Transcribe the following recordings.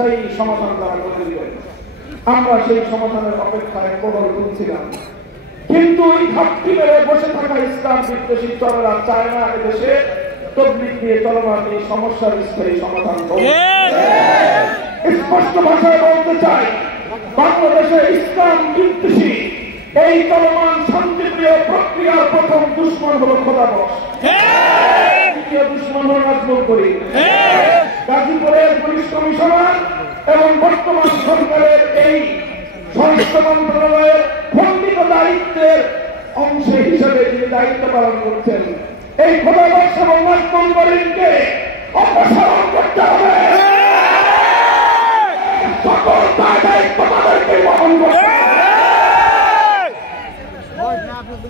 স্থায়ী সমাধান তারা করে দিবেন। আমরা সেই সমাধানের অপেক্ষায় প্রবল করছিলাম, কিন্তু ওই ঘাপটি মেরে বসে থাকা ইসলাম বিদ্বেষী চলেরা চায় না এদেশে তবলিগ দিয়ে চলমান এই সমস্যার স্থায়ী সমাধান। স্পষ্ট ভাষায় বলতে চাই, বাংলাদেশে ইসলাম বিদ্বেষী এই চলমান শান্তিপ্রিয় প্রক্রিয়ার প্রথম দুশ্মন হল খোদাবশ, দ্বিতীয় দুশ্মন হল নাজমুল করিম। গাজীপুরের পুলিশ কমিশনার এবং বর্তমান সরকারের এই স্বরাষ্ট্র মন্ত্রণালয়ের খণ্ডিত দায়িত্বের অংশ হিসেবে যিনি দায়িত্ব পালন করছেন, এই খোদাবশ এবং নাজমুল করিমকে অপসারণ করতে হবে। সকল দায়িত্ব তাদেরকে বহন করতে হবে।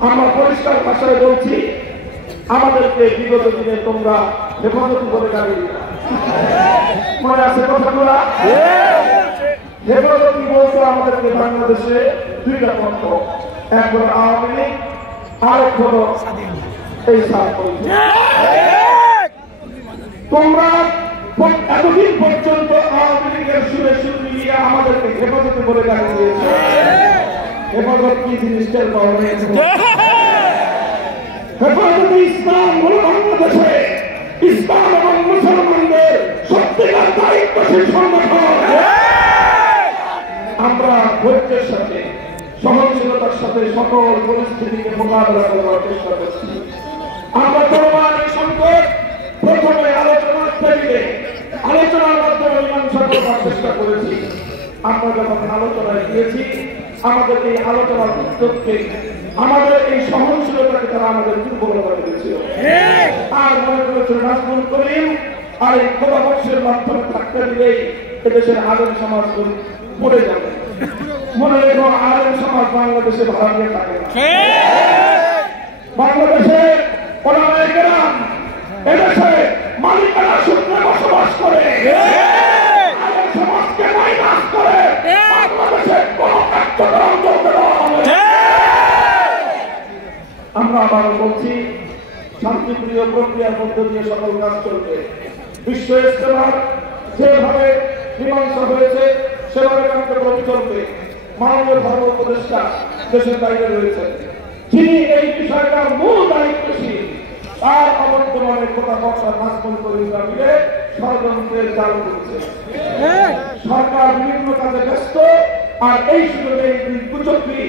আমরা পরিষ্কার ভাষায় বলছি, আমাদেরকে বিগত দিনে তোমরা হেফাজত করে গাড়ি মনে আছে কথাগুলা? হেফাজতি বলতো আমাদেরকে বাংলাদেশে দুইটা পক্ষ, এক হলো আওয়ামী লীগ, আরেক হলো এই তোমরা এতদিন পর্যন্ত আওয়ামী লীগের সুরে সুর মিলিয়ে আমাদেরকে হেফাজতে করে গাড়ি দিয়েছে। হেফাজত কি জিনিসটার কারণে হেফাজতে ইসলাম হল বাংলাদেশে ইসলাম এবং মুসলমানদের সত্যিকার দায়িত্বশীল সংগঠন। আমরা ধৈর্যের সাথে সহনশীলতার সাথে সকল পরিস্থিতিকে মোকাবেলা করার চেষ্টা করছি। আমরা চলমান এই সংকট প্রথমে আলোচনার টেবিলে আলোচনার মাধ্যমে মীমাংসা করার চেষ্টা করেছি। আমরা যখন আলোচনায় গিয়েছি, আমাদের এই আলোচনার উদ্যোগকে, আমাদের এই সহনশীলতাকে তারা আমাদের দুর্বলতা করেছিল। আর মনে করেছিল নাজমুল করিম আর এই খোদাবশের মাধ্যমে থাকতে দিলেই এদেশের আলেম সমাজ পড়ে যাবে। মনে রেখো, আলেম সমাজ বাংলাদেশে ভাড়া নিয়ে থাকে না। বাংলাদেশে ওলামায়ে কেরাম এদেশে মালিকানা সূত্রে বসবাস করে। আলেম সমাজকে মাইনাস করে বাংলাদেশে কোন কার্যক্রম চলতে দেওয়া হবে না। আমরা আবার বলছি, শান্তিপ্রিয় প্রক্রিয়ার মধ্য দিয়ে সকল কাজ চলবে। বিশ্ব ইজতেমার যেভাবে মীমাংসা হয়েছে সেভাবে কার্যক্রম চলবে। মাননীয় ধর্ম উপদেষ্টা দেশের বাইরে রয়েছে, যিনি এই বিষয়টার মূল দায়িত্বশীল, তার অবর্তমানে খোদাবশ আর নাজমুল করিমরা মিলে ষড়যন্ত্রের জাল করেছে। সরকার বিভিন্ন কাজে ব্যস্ত, আর এই সুযোগে কুচক্রী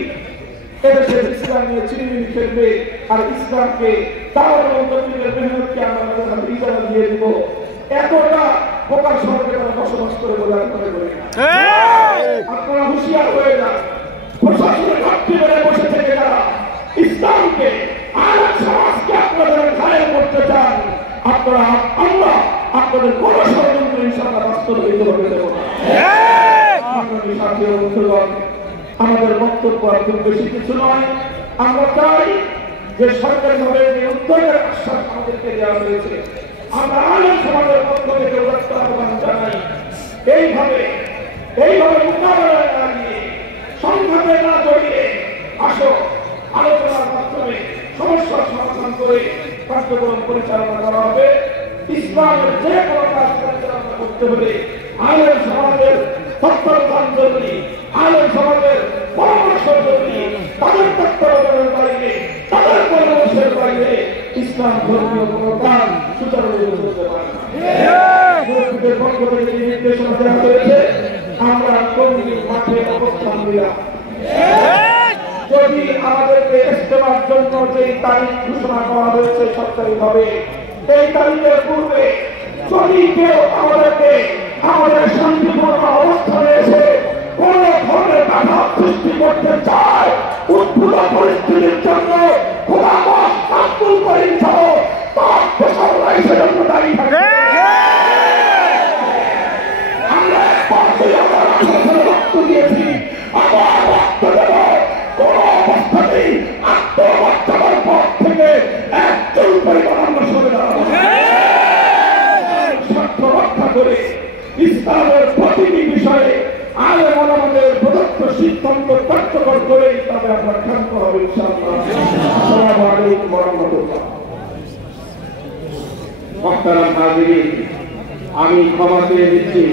এদেশের ইসলাম নিয়ে চিনিমিনি খেলবে, আর ইসলামকে তার মেহনতকে আমরা তাদের হাতে ইজারা দিয়ে দিব। এতটা প্রকার সরকারে তারা বসবাস করে বলে আমি মনে করি না। আপনারা হুঁশিয়ার হয়ে যান। প্রশাসনের ঘাটতি মেরে বসে থেকে যারা ইসলামকে আলেম সমাজকে আপনাদের ঘায়েল করতে চান, আপনারা আমরা আপনাদের কোন ষড়যন্ত্র ইনশাআল্লাহ বাস্তবায়িত হতে দেব না। আপনাদের সাথে বন্ধুগণ, আমাদের বক্তব্য আর খুব বেশি কিছু নয়। আমরা চাই যে সরকারিভাবে যে উদ্যোগের আশ্বাস আমাদেরকে দেওয়া হয়েছে, আমরা আলেম সমাজের পক্ষ থেকে আহ্বান জানাই, এইভাবে মোকাবেলায় না গিয়ে, সংঘাতে না জড়িয়ে আসো, আলোচনার মাধ্যমে সমস্যার সমাধান করে কার্যক্রম পরিচালনা করা হবে। ইসলামের যে কোনো কাজ পরিচালনা করতে হলে আলেম সমাজের তত্ত্বাবধান জরুরি, আলেম সমাজের পরামর্শ জরুরি। তাদের তত্ত্বাবধানের বাইরে, তাদের পরামর্শের বাইরে ইসলাম ধর্মীয় কোন কাজ সুচারুরূপে চলতে পারে না। পক্ষ থেকে যে নির্দেশনা দেওয়া হয়েছে, আমরা কর্মীর মাঠে অবস্থান দিলাম। যদি আমাদেরকে ইজতেমার জন্য যে তারিখ ঘোষণা করা হয়েছে সরকারিভাবে, এই তারিখের পূর্বে যদি কেউ আমাদেরকে আমাদের শান্তিপূর্ণ অবস্থানে এসে কোন ধরনের বাধা সৃষ্টি করতে চায়, উদ্ভূত পরিস্থিতির জন্য খোদাবশ নাজমুল করিম সহ তার পেশাদাররা সেজন্য দায়ী থাকে। আমরা রক্ত দিয়েছি, আবার রক্ত দেব। কোন অবস্থাতেই আত্মহত্যার পর থেকে একজন পরিবার আমরা সরে দাঁড়াবো। স্বার্থ রক্ষা করে ইসলামের প্রতিটি বিষয়ে আলেম ওলামাদের প্রদত্ত সিদ্ধান্ত কার্যকর করে তবে আমরা ক্ষান্ত হবে ইনশাআল্লাহ। আসসালামু আলাইকুম ওয়া রাহমাতুল্লাহ। মুহতারাম হাজিরিন, আমি ক্ষমা চেয়ে নিচ্ছি।